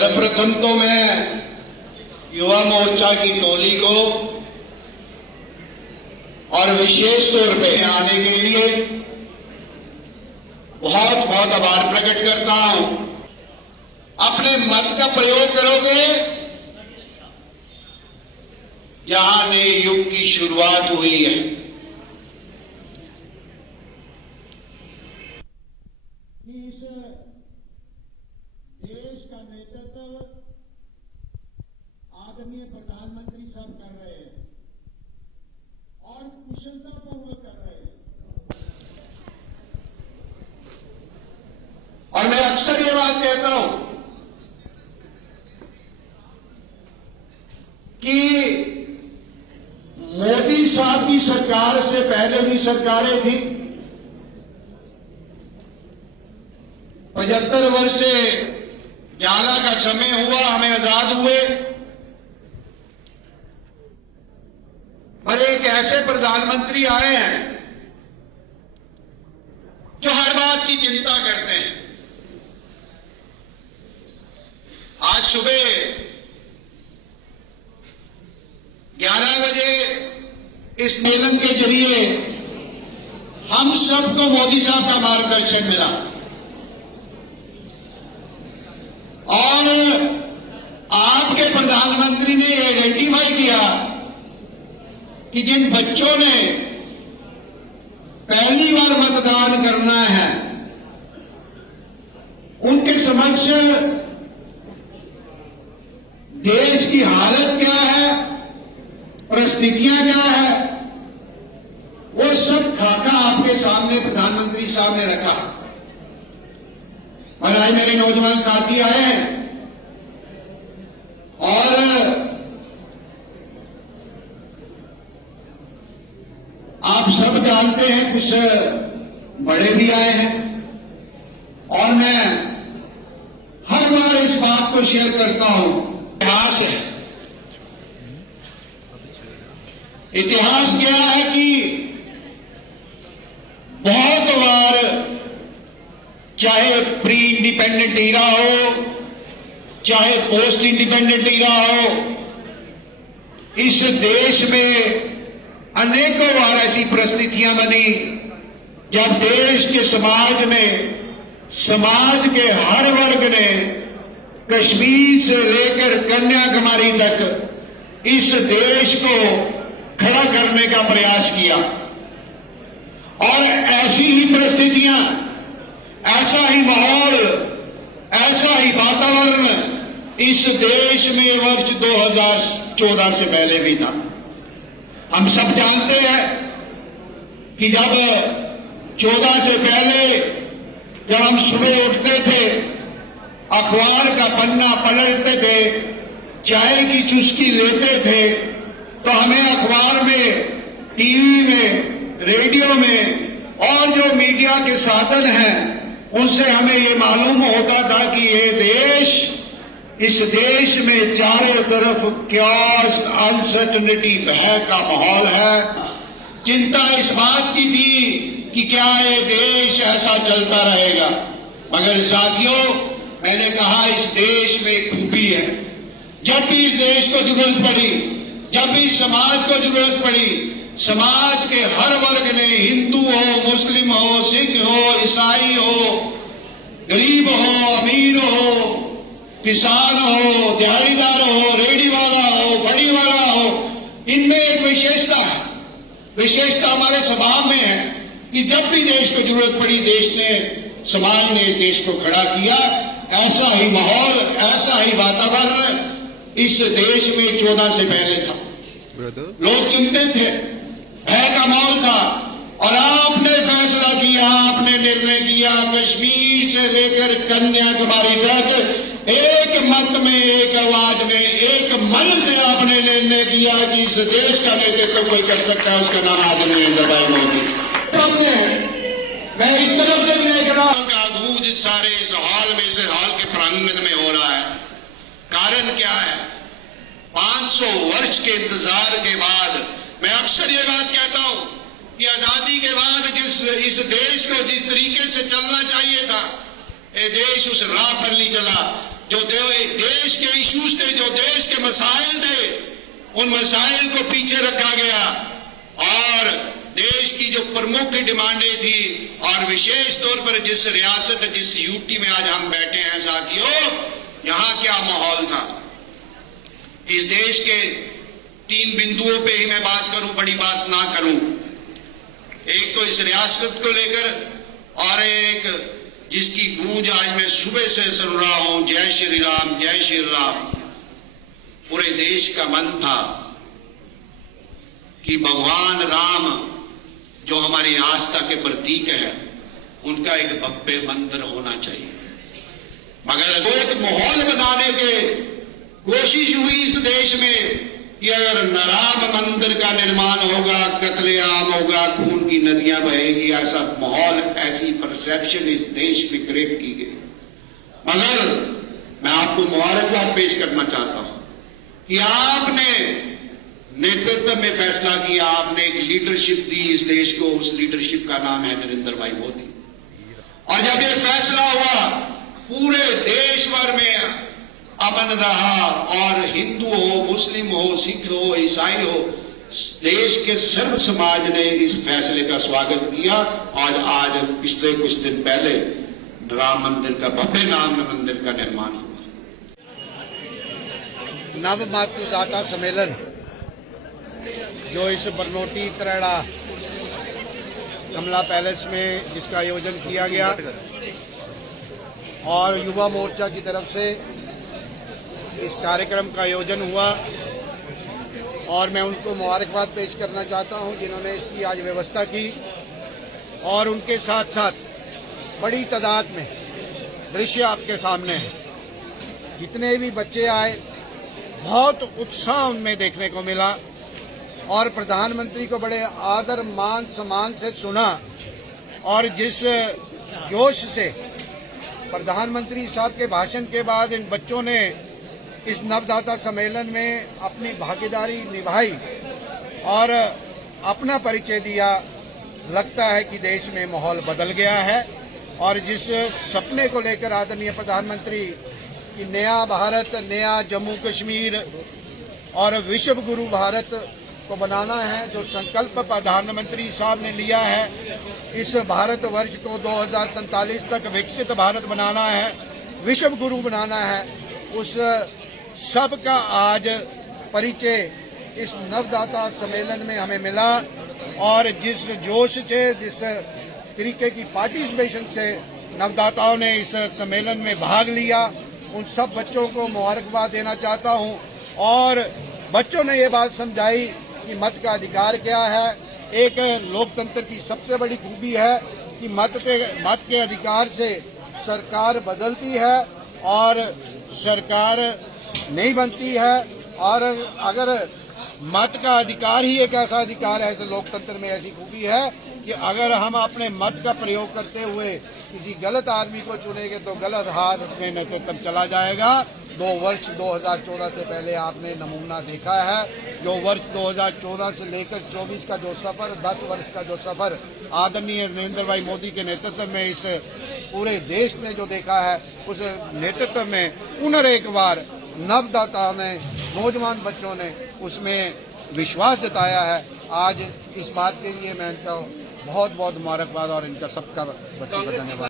सर्वप्रथम तो मैं युवा मोर्चा की टोली को और विशेष तौर पे आने के लिए बहुत बहुत आभार प्रकट करता हूं। अपने मत का प्रयोग करोगे, यहां नए युग की शुरुआत हुई है। इस देश का नेतृत्व आदरणीय प्रधानमंत्री साहब कर रहे हैं और कुशलतापूर्वक कर रहे हैं। और मैं अक्सर ये बात कहता हूं कि मोदी साहब की सरकार से पहले भी सरकारें थी। 75 वर्ष से ज्यादा का समय हुआ हमें आजाद हुए, पर एक ऐसे प्रधानमंत्री आए हैं जो हर बात की चिंता करते हैं। आज सुबह 11 बजे इस सम्मेलन के जरिए हम सबको मोदी साहब का मार्गदर्शन मिला और आपके प्रधानमंत्री ने आइडेंटिफाई किया कि जिन बच्चों ने पहली बार मतदान करना है उनके समक्ष देश की हालत क्या है, परिस्थितियां क्या है, वो सब खाका आपके सामने प्रधानमंत्री साहब ने रखा। और आज मेरे नौजवान साथी आए हैं और आप सब जानते हैं, कुछ बड़े भी आए हैं और मैं हर बार इस बात को शेयर करता हूं। इतिहास है, इतिहास क्या है कि बहुत बार चाहे प्री इंडिपेंडेंट ईरा हो, चाहे पोस्ट इंडिपेंडेंट ईरा हो, इस देश में अनेकों बार ऐसी परिस्थितियां बनी जब देश के समाज में, समाज के हर वर्ग ने कश्मीर से लेकर कन्याकुमारी तक इस देश को खड़ा करने का प्रयास किया। और ऐसी ही परिस्थितियां, ऐसा ही माहौल, ऐसा ही वातावरण इस देश में वर्ष 2014 से पहले भी था। हम सब जानते हैं कि जब 14 से पहले जब हम सुबह उठते थे, अखबार का पन्ना पलटते थे, चाय की चुस्की लेते थे, तो हमें अखबार में, टीवी में, रेडियो में और जो मीडिया के साधन हैं उनसे हमें ये मालूम होता था कि ये देश, इस देश में चारों तरफ क्या अनसर्टनिटी, भय का माहौल है। चिंता इस बात की थी कि क्या ये देश ऐसा चलता रहेगा। मगर साथियों, मैंने कहा इस देश में खूबी है। जब भी इस देश को जरूरत पड़ी, जब भी समाज को जरूरत पड़ी, समाज के हर वर्ग ने, हिंदू हो, मुस्लिम हो, सिख हो, ईसाई हो, गरीब हो, अमीर हो, किसान हो, दिहाड़ीदार हो, रेडी वाला हो, बड़ी वाला हो, इनमें एक विशेषता है। विशेषता हमारे स्वभाव में है कि जब भी देश को जरूरत पड़ी, देश ने, समाज ने देश को खड़ा किया। ऐसा ही माहौल, ऐसा ही वातावरण इस देश में 14 से पहले था। लोग चिंतित थे, भय का माहौल था और आपने फैसला किया, आपने निर्णय किया, कश्मीर से लेकर कन्याकुमारी तक एक मत में, एक आवाज में, एक मन से आपने निर्णय किया कि इस देश का नेतृत्व कोई कर सकता है, उसका नाम आदरणीय नरेंद्र भाई मोदी। मैं इस तरफ से देख रहा हूं कि गूंज सारे इस हॉल में, इस हॉल के प्रांगण में हो रहा है। कारण क्या है? 500 वर्ष के इंतजार के बाद मैं अक्सर ये बात कहता हूं कि आजादी के बाद इस देश को जिस तरीके से चलना चाहिए था, ये देश उस राह पर नहीं चला। जो देश के इश्यूज थे, जो देश के मसाइल थे, उन मसाइल को पीछे रखा गया और देश की जो प्रमुख डिमांडें थी और विशेष तौर पर जिस रियासत, जिस यूटी में आज हम बैठे हैं साथियों, यहां क्या माहौल था। इस देश के 3 बिंदुओं पे ही मैं बात करूं, बड़ी बात ना करूं। एक तो इस रियासत को लेकर और एक जिसकी गूंज आज मैं सुबह से सुन रहा हूं, जय श्री राम, जय श्री राम। पूरे देश का मन था कि भगवान राम जो हमारी आस्था के प्रतीक है, उनका एक भव्य मंदिर होना चाहिए। मगर एक माहौल बनाने की कोशिश हुई इस देश में कि अगर राम मंदिर का निर्माण होगा, कत्लेआम होगा, खून की नदियां बहेगी, ऐसा माहौल, ऐसी परसेप्शन इस देश में क्रिएट की गई। मगर मैं आपको मुबारकबाद पेश करना चाहता हूं कि आपने नेतृत्व में फैसला किया, आपने एक लीडरशिप दी इस देश को, उस लीडरशिप का नाम है नरेंद्र भाई मोदी। और जब ये फैसला हुआ, पूरे देश भर में अमन रहा और हिंदू हो, मुस्लिम हो, सिख हो, ईसाई हो, देश के सर्व समाज ने इस फैसले का स्वागत किया। और आज पिछले कुछ दिन पहले राम मंदिर का, भव्य राम मंदिर का निर्माण हुआ। नव मतदाता सम्मेलन जो इस बरनोटी तरेड़ा कमला पैलेस में जिसका आयोजन किया गया और युवा मोर्चा की तरफ से इस कार्यक्रम का आयोजन हुआ, और मैं उनको मुबारकबाद पेश करना चाहता हूं जिन्होंने इसकी आज व्यवस्था की। और उनके साथ साथ बड़ी तादाद में दृश्य आपके सामने है, जितने भी बच्चे आए, बहुत उत्साह उनमें देखने को मिला और प्रधानमंत्री को बड़े आदर मान सम्मान से सुना। और जिस जोश से प्रधानमंत्री साहब के भाषण के बाद इन बच्चों ने इस नवदाता सम्मेलन में अपनी भागीदारी निभाई और अपना परिचय दिया, लगता है कि देश में माहौल बदल गया है। और जिस सपने को लेकर आदरणीय प्रधानमंत्री कि नया भारत, नया जम्मू कश्मीर और विश्व गुरु भारत को बनाना है, जो संकल्प प्रधानमंत्री साहब ने लिया है, इस भारत वर्ष को 2047 तक विकसित भारत बनाना है, विश्व गुरु बनाना है, उस सब का आज परिचय इस नवदाता सम्मेलन में हमें मिला। और जिस जोश से, जिस तरीके की पार्टिसिपेशन से नवदाताओं ने इस सम्मेलन में भाग लिया, उन सब बच्चों को मुबारकबाद देना चाहता हूं। और बच्चों ने ये बात समझाई कि मत का अधिकार क्या है। एक लोकतंत्र की सबसे बड़ी खूबी है कि मत के अधिकार से सरकार बदलती है और सरकार नहीं बनती है। और अगर मत का अधिकार ही एक ऐसा अधिकार है, ऐसे लोकतंत्र में ऐसी खूबी है कि अगर हम अपने मत का प्रयोग करते हुए किसी गलत आदमी को चुनेंगे तो गलत हाथ में नेतृत्व चला जाएगा। 2 वर्ष 2014 से पहले आपने नमूना देखा है। जो वर्ष 2014 से लेकर 24 का जो सफर, 10 वर्ष का जो सफर आदरणीय नरेंद्र भाई मोदी के नेतृत्व में इस पूरे देश ने जो देखा है, उस नेतृत्व में पुनः बार नवदाता ने, नौजवान बच्चों ने उसमें विश्वास जताया है। आज इस बात के लिए मैं इनका बहुत बहुत मुबारकबाद और इनका सबका बच्चों का धन्यवाद।